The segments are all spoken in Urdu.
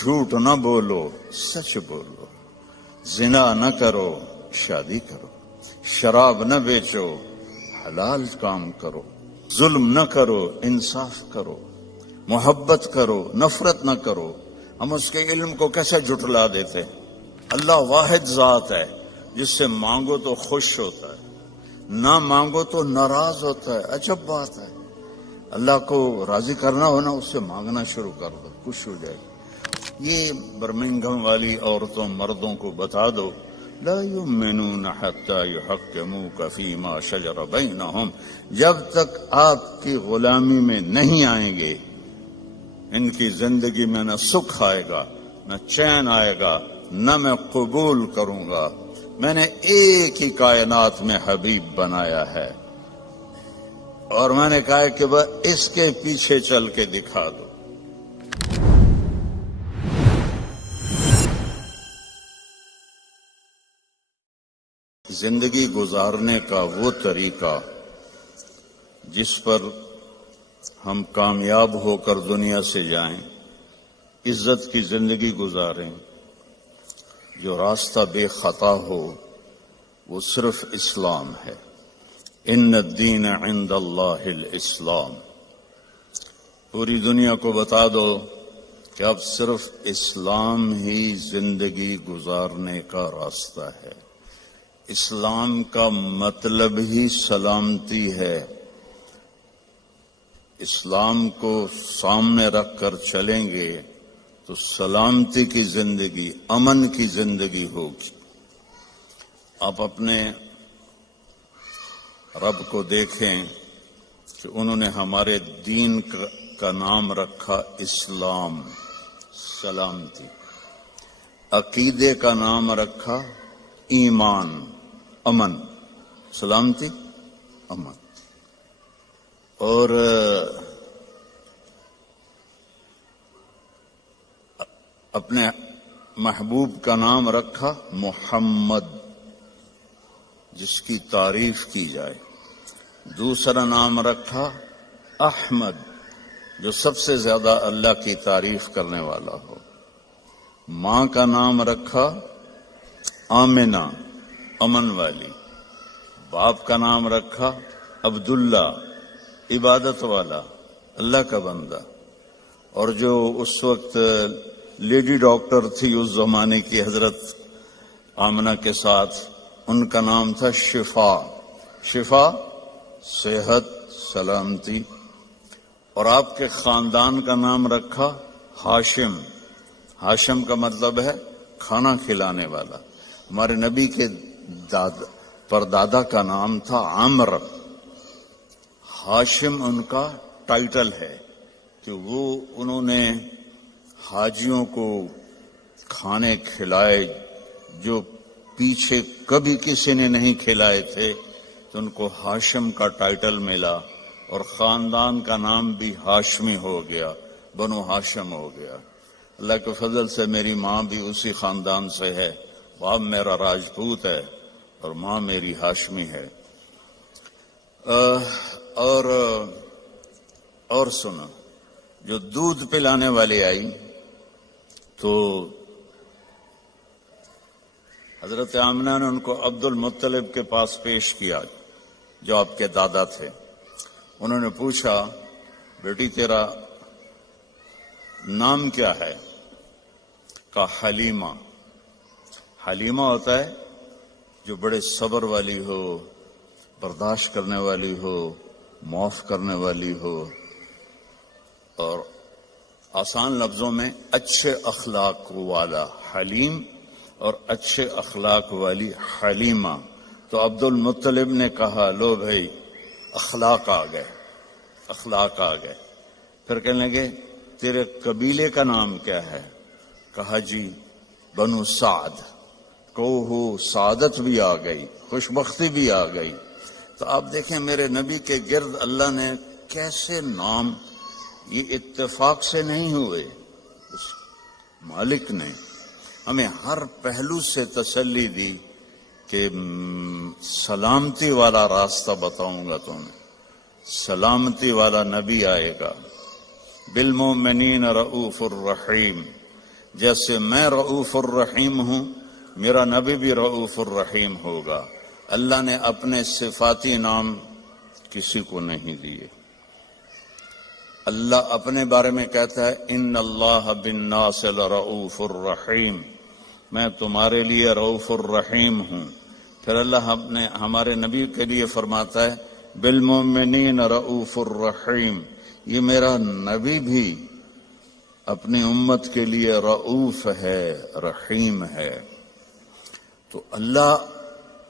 جھوٹ نہ بولو سچ بولو، زنا نہ کرو شادی کرو، شراب نہ بیچو حلال کام کرو، ظلم نہ کرو انصاف کرو، محبت کرو نفرت نہ کرو۔ ہم اس کے علم کو کیسے جھٹلا دیتے ہیں؟ اللہ واحد ذات ہے جس سے مانگو تو خوش ہوتا ہے، نہ مانگو تو ناراض ہوتا ہے۔ عجب بات ہے، اللہ کو راضی کرنا ہو نا، اس سے مانگنا شروع کر دو، خوش ہو جائے گی۔ یہ برمنگھم والی عورتوں مردوں کو بتا دو، لا یؤمنون حتی یحکموک فیما شجر بینہم، جب تک آپ کی غلامی میں نہیں آئیں گے ان کی زندگی میں نہ سکھ آئے گا نہ چین آئے گا، نہ میں قبول کروں گا۔ میں نے ایک ہی کائنات میں حبیب بنایا ہے اور میں نے کہا کہ وہ اس کے پیچھے چل کے دکھا دو۔ زندگی گزارنے کا وہ طریقہ جس پر ہم کامیاب ہو کر دنیا سے جائیں، عزت کی زندگی گزاریں، جو راستہ بے خطا ہو، وہ صرف اسلام ہے۔ ان الدین عند اللہ الاسلام۔ پوری دنیا کو بتا دو کہ اب صرف اسلام ہی زندگی گزارنے کا راستہ ہے۔ اسلام کا مطلب ہی سلامتی ہے۔ اسلام کو سامنے رکھ کر چلیں گے تو سلامتی کی زندگی، امن کی زندگی ہوگی۔ آپ اپنے رب کو دیکھیں کہ انہوں نے ہمارے دین کا نام رکھا اسلام، سلامتی۔ عقیدے کا نام رکھا ایمان، امن، سلامتی، امن۔ اور اپنے محبوب کا نام رکھا محمد، جس کی تعریف کی جائے۔ دوسرا نام رکھا احمد، جو سب سے زیادہ اللہ کی تعریف کرنے والا ہو۔ ماں کا نام رکھا آمنہ، امن والی۔ باپ کا نام رکھا عبداللہ، عبادت والا، اللہ کا بندہ۔ اور جو اس وقت لیڈی ڈاکٹر تھی اس زمانے کی حضرت آمنہ کے ساتھ، ان کا نام تھا شفا، شفا صحت، سلامتی۔ اور آپ کے خاندان کا نام رکھا ہاشم، ہاشم کا مطلب ہے کھانا کھلانے والا۔ ہمارے نبی کے پردادا کا نام تھا عمرو۔ ہاشم ان کا ٹائٹل ہے کہ وہ انہوں نے حاجیوں کو کھانے کھلائے جو پیچھے کبھی کسی نے نہیں کھلائے تھے، تو ان کو ہاشم کا ٹائٹل ملا اور خاندان کا نام بھی ہاشمی ہو گیا، بنو ہاشم ہو گیا۔ اللہ کے فضل سے میری ماں بھی اسی خاندان سے ہے، باپ میرا راجپوت ہے اور ماں میری ہاشمی ہے۔ اور سنو، جو دودھ پلانے والی آئی تو حضرت آمنہ نے ان کو عبد المطلب کے پاس پیش کیا جو آپ کے دادا تھے۔ انہوں نے پوچھا، بیٹی تیرا نام کیا ہے؟ کہا حلیمہ۔ حلیمہ ہوتا ہے جو بڑے صبر والی ہو، برداشت کرنے والی ہو، معاف کرنے والی ہو، اور آسان لفظوں میں اچھے اخلاق والا حلیم اور اچھے اخلاق والی حلیمہ۔ تو عبد المطلب نے کہا، لو بھائی اخلاق آ گئے، اخلاق آ گئے۔ پھر کہنے لگے، تیرے قبیلے کا نام کیا ہے؟ کہا جی بنو سعد۔ کوہو سعادت بھی آ گئی، خوشبختی بھی آ گئی۔ تو آپ دیکھیں میرے نبی کے گرد اللہ نے کیسے نام، یہ اتفاق سے نہیں ہوئے، اس مالک نے ہمیں ہر پہلو سے تسلی دی کہ سلامتی والا راستہ بتاؤں گا تمہیں، سلامتی والا نبی آئے گا۔ بالمؤمنین رؤوف الرحیم، جیسے میں رؤوف الرحیم ہوں میرا نبی بھی رؤوف الرحیم ہوگا۔ اللہ نے اپنے صفاتی نام کسی کو نہیں دیے۔ اللہ اپنے بارے میں کہتا ہے ان اللہ بالناس لرؤوف الرحیم، میں تمہارے لیے رؤوف الرحیم ہوں۔ پھر اللہ نے ہمارے نبی کے لیے فرماتا ہے بالمؤمنین رؤوف الرحیم، یہ میرا نبی بھی اپنی امت کے لیے رؤوف ہے، رحیم ہے۔ تو اللہ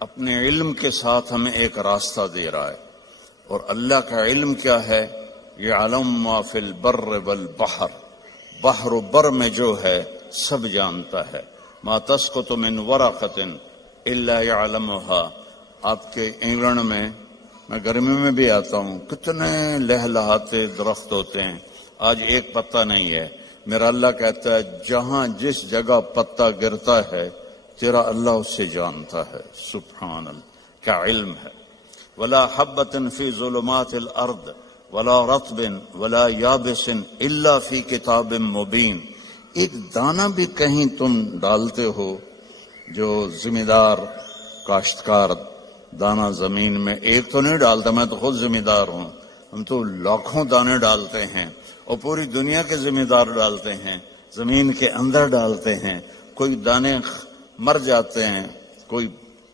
اپنے علم کے ساتھ ہمیں ایک راستہ دے رہا ہے، اور اللہ کا علم کیا ہے؟ یعلم ما فی البر والبحر، بحر و بر میں جو ہے سب جانتا ہے۔ ما تسقط من ورقۃ الا یعلمها، آپ کے انگلینڈ میں گرمی میں بھی آتا ہوں، کتنے لہلہاتے درخت ہوتے ہیں، آج ایک پتا نہیں ہے۔ میرا اللہ کہتا ہے جہاں جس جگہ پتا گرتا ہے تیرا اللہ اس سے جانتا ہے۔ سبحان اللہ، کیا علم ہے۔ ولا حبۃ فی ظلمات الارض ولا رطب ولا یابس الا فی کتاب مبین، ایک دانہ بھی کہیں تم ڈالتے ہو، جو ذمہ دار کاشتکار دانہ زمین میں ایک تو نہیں ڈالتا، میں تو خود ذمہ دار ہوں، ہم تو لاکھوں دانے ڈالتے ہیں، اور پوری دنیا کے ذمہ دار ڈالتے ہیں، زمین کے اندر ڈالتے ہیں، کوئی دانے مر جاتے ہیں، کوئی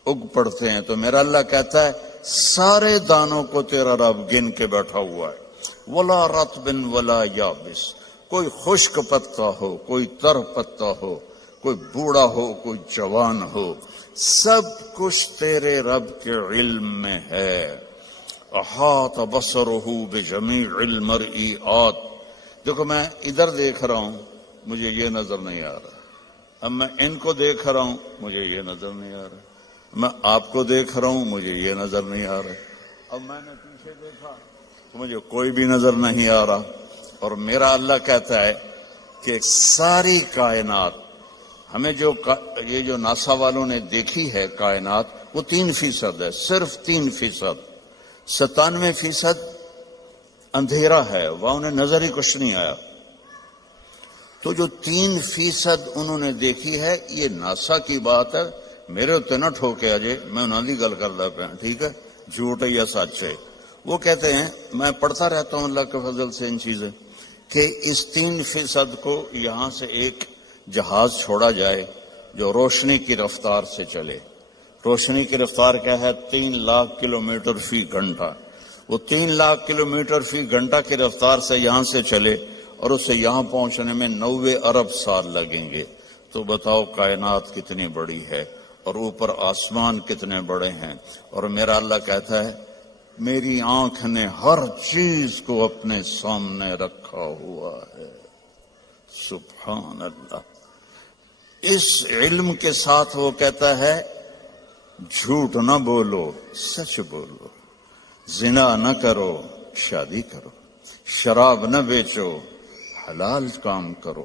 اگ پڑتے ہیں، تو میرا اللہ کہتا ہے سارے دانوں کو تیرا رب گن کے بیٹھا ہوا ہے۔ ولا رطب ولا یابس، کوئی خشک پتا ہو، کوئی تر پتا ہو، کوئی بوڑھا ہو، کوئی جوان ہو، سب کچھ تیرے رب کے علم میں ہے۔ احاط بصرہ بجمیع المرئیات، دیکھو میں ادھر دیکھ رہا ہوں مجھے یہ نظر نہیں آ رہا، اب میں ان کو دیکھ رہا ہوں مجھے یہ نظر نہیں آ رہا، میں آپ کو دیکھ رہا ہوں مجھے یہ نظر نہیں آ رہا، اب میں نے پیچھے دیکھا تو مجھے کوئی بھی نظر نہیں آ رہا۔ اور میرا اللہ کہتا ہے کہ ساری کائنات ہمیں یہ جو ناسا والوں نے دیکھی ہے کائنات، وہ 3% ہے، صرف 3%، 97% اندھیرا ہے، وہ انہیں نظر ہی کچھ نہیں آیا۔ تو جو 3% انہوں نے دیکھی ہے یہ ناسا کی بات ہے، میرے اتنے نہ ٹھوکے اجے، میں انہوں نے گل کرتا پیا، ٹھیک ہے، جھوٹ ہے یا سچ ہے۔ وہ کہتے ہیں، میں پڑھتا رہتا ہوں اللہ کے فضل سے ان چیزیں، کہ اس 3% کو یہاں سے ایک جہاز چھوڑا جائے جو روشنی کی رفتار سے چلے۔ روشنی کی رفتار کیا ہے؟ 3 لاکھ کلومیٹر فی گھنٹہ۔ وہ 3 لاکھ کلومیٹر فی گھنٹہ کی رفتار سے یہاں سے چلے اور اسے یہاں پہنچنے میں 90 ارب سال لگیں گے۔ تو بتاؤ کائنات کتنی بڑی ہے، اور اوپر آسمان کتنے بڑے ہیں۔ اور میرا اللہ کہتا ہے میری آنکھ نے ہر چیز کو اپنے سامنے رکھا ہوا ہے۔ سبحان اللہ۔ اس علم کے ساتھ وہ کہتا ہے جھوٹ نہ بولو، سچ بولو، زنا نہ کرو، شادی کرو، شراب نہ بیچو، حلال کام کرو،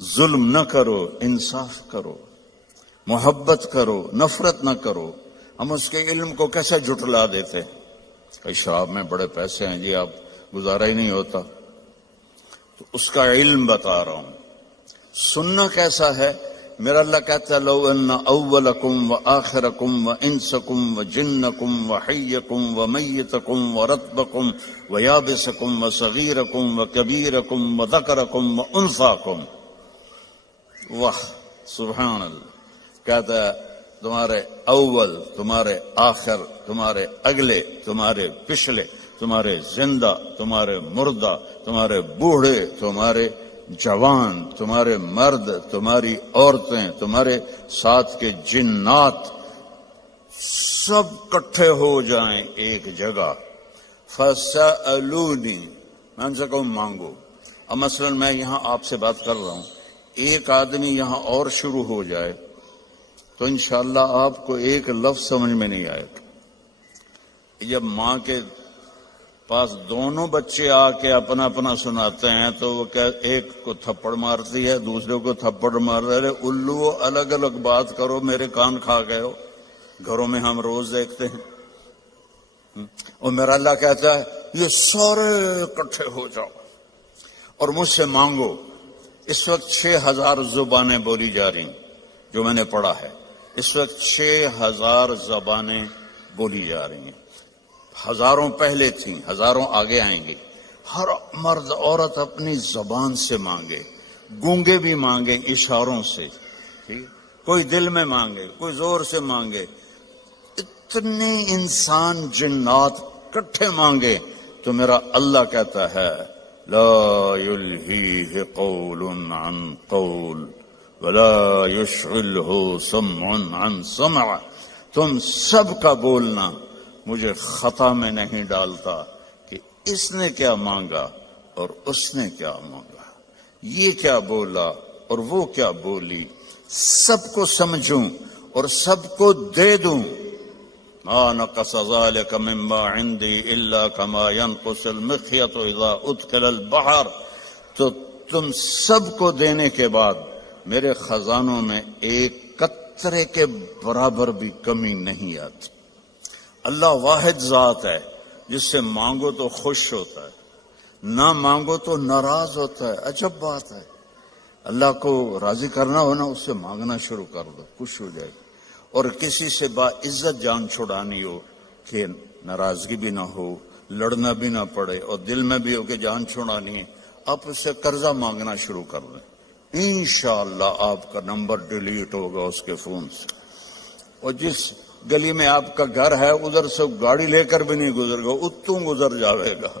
ظلم نہ کرو، انصاف کرو، محبت کرو، نفرت نہ کرو۔ ہم اس کے علم کو کیسے جھٹلا دیتے ہیں؟ کہ شراب میں بڑے پیسے ہیں جی، آپ گزارا ہی نہیں ہوتا۔ تو اس کا علم بتا رہا ہوں۔ سننا کیسا ہے؟ میرا اللہ کہتا ہے لو ان اولکم وآخرکم وانسکم وجنکم وحیکم ومیتکم ورطبکم ویابسکم وصغیرکم وکبیرکم وذکرکم وانثاکم، واہ سبحان اللہ۔ کہتا ہے تمہارے اول، تمہارے آخر، تمہارے اگلے، تمہارے پچھلے، تمہارے زندہ، تمہارے مردہ، تمہارے بوڑھے، تمہارے جوان، تمہارے مرد، تمہاری عورتیں، تمہارے ساتھ کے جنات، سب کٹھے ہو جائیں ایک جگہ۔ فَسَأَلُونِي، میں ان سے کہوں مانگو۔ اب مثلا میں یہاں آپ سے بات کر رہا ہوں، ایک آدمی یہاں اور شروع ہو جائے تو انشاءاللہ آپ کو ایک لفظ سمجھ میں نہیں آئے گا۔ جب ماں کے پاس دونوں بچے آ کے اپنا اپنا سناتے ہیں تو وہ ایک کو تھپڑ مارتی ہے، دوسرے کو تھپڑ مار رہے، الو الگ الگ بات کرو، میرے کان کھا گئے ہو۔ گھروں میں ہم روز دیکھتے ہیں۔ اور میرا اللہ کہتا ہے یہ سارے اکٹھے ہو جاؤ اور مجھ سے مانگو۔ اس وقت 6000 زبانیں بولی جا رہی ہیں، جو میں نے پڑھا ہے، اس وقت 6000 زبانیں بولی جا رہی ہیں۔ ہزاروں پہلے تھیں، ہزاروں آگے آئیں گی۔ ہر مرد عورت اپنی زبان سے مانگے، گونگے بھی مانگے اشاروں سے، ٹھیک؟ کوئی دل میں مانگے، کوئی زور سے مانگے، اتنے انسان جنات کٹھے مانگے تو میرا اللہ کہتا ہے لا یلہیہ قول عن قول ولا یشغلہ سمع عن سمع۔ تم سب کا بولنا مجھے خطا میں نہیں ڈالتا کہ اس نے کیا مانگا اور اس نے کیا مانگا، یہ کیا بولا اور وہ کیا بولی، سب کو سمجھوں اور سب کو دے دوں۔ ما نقص ذلك مما عندي الا كما ينقص المخيط اذا ادخل البحر۔ تو تم سب کو دینے کے بعد میرے خزانوں میں ایک قطرے کے برابر بھی کمی نہیں آتی۔ اللہ واحد ذات ہے، جس سے مانگو تو خوش ہوتا ہے، نہ مانگو تو ناراض ہوتا ہے۔ عجب بات ہے، اللہ کو راضی کرنا ہو نا، اس سے مانگنا شروع کر دو، خوش ہو جائے گی۔ اور کسی سے با عزت جان چھڑانی ہو کہ ناراضگی بھی نہ ہو، لڑنا بھی نہ پڑے، اور دل میں بھی ہو کہ جان چھڑانی ہے، آپ اس سے قرضہ مانگنا شروع کر دیں، انشاءاللہ آپ کا نمبر ڈیلیٹ ہوگا اس کے فون سے۔ اور جس گلی میں آپ کا گھر ہے ادھر سے گاڑی لے کر بھی نہیں گزر گا، اتوں گزر جاوے گا۔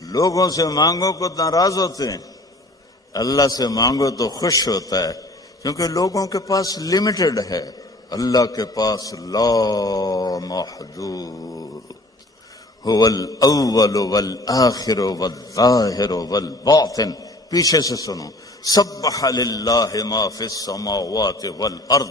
لوگوں سے مانگو کو ناراض ہوتے ہیں، اللہ سے مانگو تو خوش ہوتا ہے، کیونکہ لوگوں کے پاس لمیٹڈ ہے، اللہ کے پاس لا محدود۔ هو الاول والآخر والظاہر والباطن۔ پیچھے سے سنو، سبح للہ ما فی السماوات والارض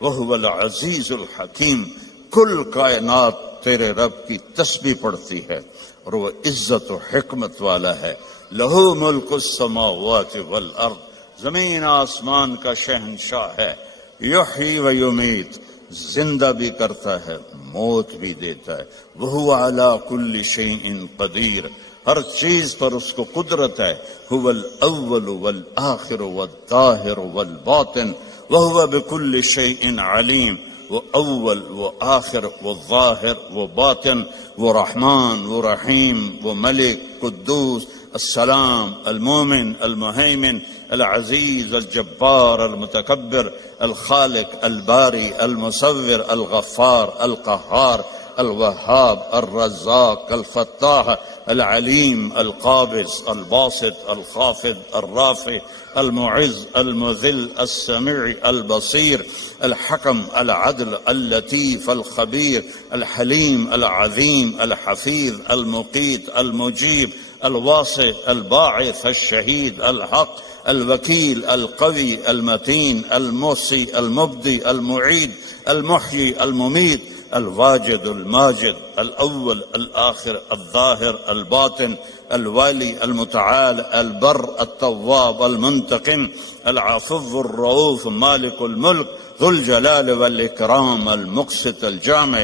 وهو العزیز الحکیم۔ کل کائنات تیرے رب کی تسبیح پڑھتی ہے اور وہ عزت و حکمت والا ہے۔ لہو ملک السماوات والارض، زمین آسمان کا شہنشاہ ہے۔ یحیی و یمیت، زندہ بھی کرتا ہے موت بھی دیتا ہے۔ وہو علی کل شیء قدیر، ہر چیز پر اس کو قدرت ہے۔ هو الاول والآخر والظاہر والباطن وهو بكل شيء عليم۔ وہ اول، وہ آخر، وہ ظاہر، وہ باطن، وہ رحمان، وہ رحیم، وہ ملک، قدوس، السلام، المومن، المہیمن، العزیز، الجبار، المتکبر، الخالق، الباری، المصور، الغفار، القہار، الوہاب، الرزاق، الفتاح، العلیم، القابض، الباسط، الخافض، الرافع، المعز، المذل، السمیع، البصیر، الحکم، العدل، اللطیف، الخبیر، الحلیم، العظیم، الحفیظ، المقیت، المجیب، الواسع، الباعث، الشہید، الحق، الوکیل، القوی، المتین، المحصی، المبدی، المعید، المحیی، الممیت، الواجد، الماجد، الاول، الآخر، الظاہر، الباطن، الوالی، المتعال، البر، التواب، المنتقم، العفو، الرؤوف، مالک الملک، ذو الجلال والاکرام، المقسط، الجامع،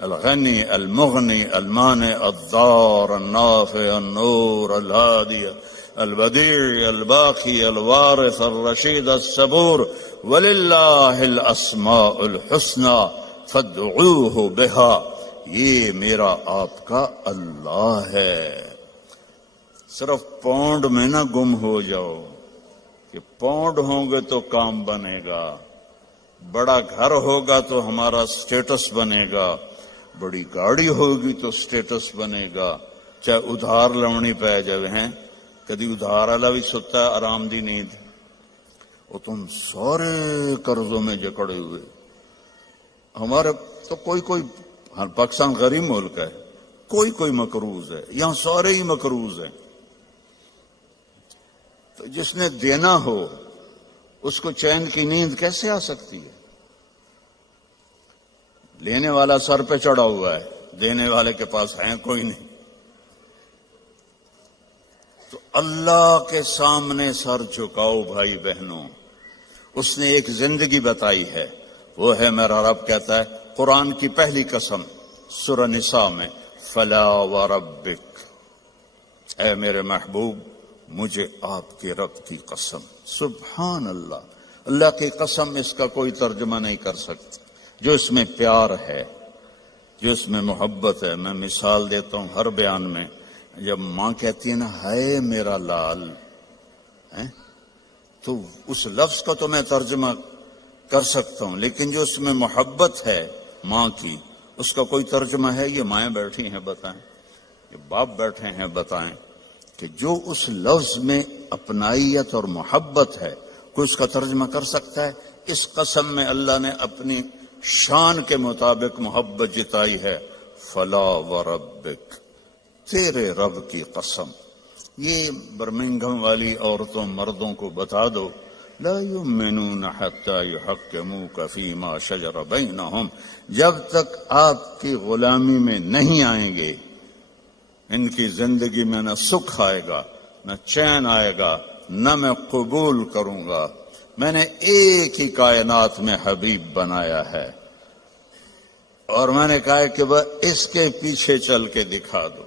الغنی، المغنی، المانع، الضار، النافع، النور، الهادی، البدیع، الباقی، الوارث، الرشید، الصبور، وللہ الاسماء الحسنی فادعوہ بہا۔ یہ میرا آپ کا اللہ ہے۔ صرف پونڈ میں نہ گم ہو جاؤ کہ پونڈ ہوں گے تو کام بنے گا، بڑا گھر ہوگا تو ہمارا سٹیٹس بنے گا، بڑی گاڑی ہوگی تو سٹیٹس بنے گا، چاہے ادھار لونی پہ جائے ہیں۔ کدی ادھار والا بھی ستا ہے آرام دی نیند، وہ تم سارے قرضوں میں جکڑے ہوئے۔ ہمارے تو کوئی ہر پاکستان غریب ملک ہے، کوئی مقروض ہے، یہاں سارے ہی مقروض ہیں۔ تو جس نے دینا ہو اس کو چین کی نیند کیسے آ سکتی ہے؟ لینے والا سر پہ چڑھا ہوا ہے، دینے والے کے پاس ہے کوئی نہیں۔ تو اللہ کے سامنے سر جھکاؤ بھائی بہنوں۔ اس نے ایک زندگی بتائی ہے، وہ ہے میرا رب کہتا ہے قرآن کی پہلی قسم سورہ نساء میں، فلا وربک، اے میرے محبوب مجھے آپ کے رب کی قسم. سبحان اللہ. اللہ کی قسم اس کا کوئی ترجمہ نہیں کر سکتا. جو اس میں پیار ہے، جو اس میں محبت ہے. میں مثال دیتا ہوں ہر بیان میں. جب ماں کہتی ہے نا ہائے میرا لال، تو اس لفظ کا تو میں ترجمہ کر سکتا ہوں، لیکن جو اس میں محبت ہے ماں کی، اس کا کوئی ترجمہ ہے؟ یہ مائیں بیٹھی ہیں بتائیں، یہ باپ بیٹھے ہیں بتائیں کہ جو اس لفظ میں اپنائیت اور محبت ہے، کوئی اس کا ترجمہ کر سکتا ہے؟ اس قسم میں اللہ نے اپنی شان کے مطابق محبت جتائی ہے. فلا وربک، تیرے رب کی قسم. یہ برمنگھم والی عورتوں مردوں کو بتا دو، لا یؤمنون حتی یحکموک فیما شجر بینہم، جب تک آپ کی غلامی میں نہیں آئیں گے ان کی زندگی میں نہ سکھ آئے گا، نہ چین آئے گا، نہ میں قبول کروں گا. میں نے ایک ہی کائنات میں حبیب بنایا ہے، اور میں نے کہا کہ وہ اس کے پیچھے چل کے دکھا دو.